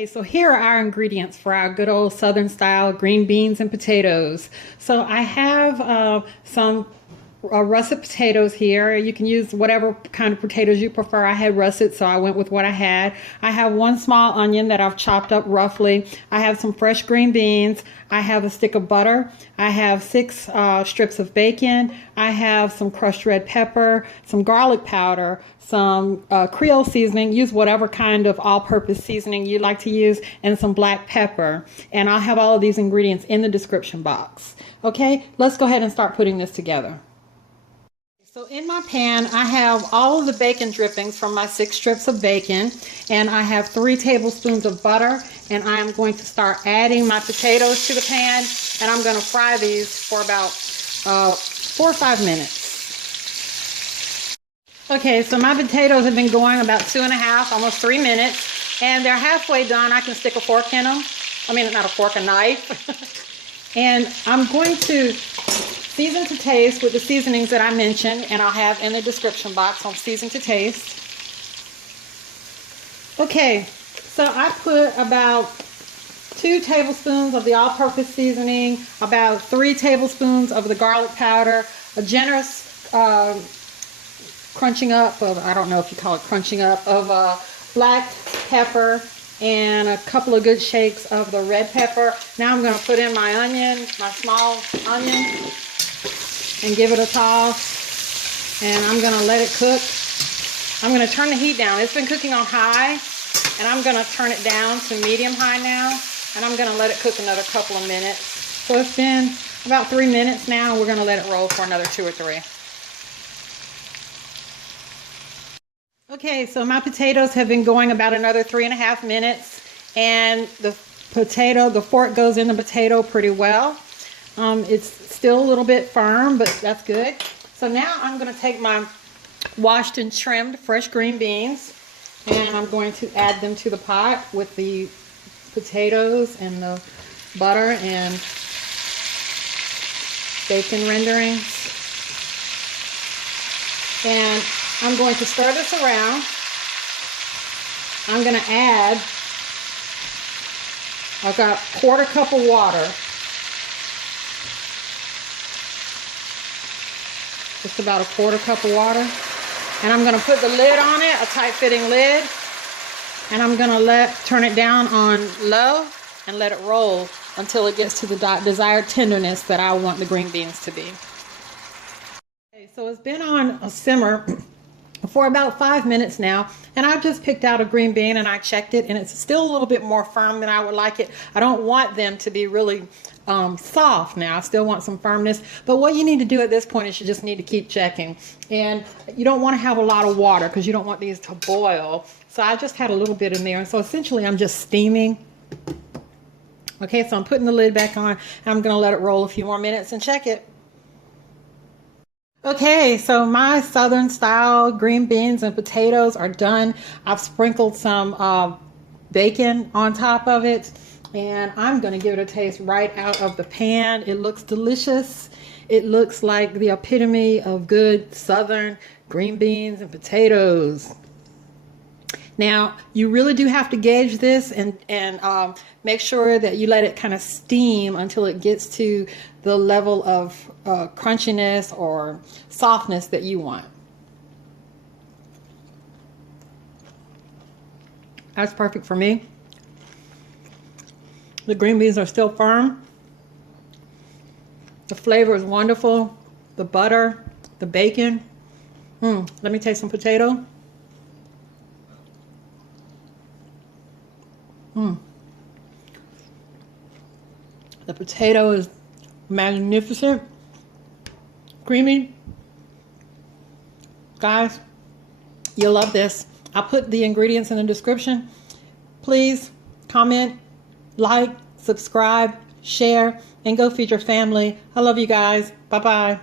Okay, so here are our ingredients for our good old Southern style green beans and potatoes. So I have some russet potatoes here. You can use whatever kind of potatoes you prefer. I had russet, so I went with what I had. I have one small onion that I've chopped up roughly. I have some fresh green beans. I have a stick of butter. I have 6 strips of bacon. I have some crushed red pepper, some garlic powder, some Creole seasoning. Use whatever kind of all-purpose seasoning you like to use, and some black pepper. And I'll have all of these ingredients in the description box. Okay, let's go ahead and start putting this together. So in my pan, I have all of the bacon drippings from my 6 strips of bacon, and I have 3 tablespoons of butter, and I am going to start adding my potatoes to the pan, and I'm going to fry these for about 4 or 5 minutes. Okay, so my potatoes have been going about 2.5, almost 3 minutes, and they're halfway done. I can stick a fork in them. I mean, not a fork, a knife. And I'm going to season to taste with the seasonings that I mentioned, and I'll have in the description box on season to taste. Okay, so I put about 2 tablespoons of the all-purpose seasoning, about 3 tablespoons of the garlic powder, a generous crunching up of, I don't know if you call it crunching up, of black pepper, and a couple of good shakes of the red pepper. Now I'm going to put in my onion, my small onion, and give it a toss, and I'm going to let it cook. I'm going to turn the heat down. It's been cooking on high, and I'm going to turn it down to medium-high now, and I'm going to let it cook another couple of minutes. So it's been about 3 minutes now, and we're going to let it roll for another 2 or 3. Okay, so my potatoes have been going about another 3.5 minutes, and the fork goes in the potato pretty well. It's still a little bit firm, but that's good. So now I'm going to take my washed and trimmed fresh green beans, and I'm going to add them to the pot with the potatoes and the butter and bacon renderings. And I'm going to stir this around. I'm going to add, I've got a 1/4 cup of water. Just about a 1/4 cup of water. And I'm going to put the lid on it, a tight fitting lid. And I'm going to turn it down on low and let it roll until it gets to the desired tenderness that I want the green beans to be. Okay, so it's been on a simmer for about 5 minutes now, and I've just picked out a green bean and I checked it, and it's still a little bit more firm than I would like it. I don't want them to be really soft now. I still want some firmness, but what you need to do at this point is you just need to keep checking, and you don't want to have a lot of water because you don't want these to boil. So I just had a little bit in there, and so essentially I'm just steaming. Okay, so I'm putting the lid back on, and I'm going to let it roll a few more minutes and check it. Okay, so my Southern style green beans and potatoes are done. I've sprinkled some bacon on top of it, and I'm going to give it a taste right out of the pan. It looks delicious. It looks like the epitome of good Southern green beans and potatoes. Now, you really do have to gauge this and make sure that you let it kind of steam until it gets to the level of crunchiness or softness that you want. That's perfect for me. The green beans are still firm. The flavor is wonderful. The butter, the bacon. Let me taste some potato. The potato is magnificent, creamy. Guys, you'll love this. I'll put the ingredients in the description. Please comment, like, subscribe, share, and go feed your family. I love you guys. Bye-bye.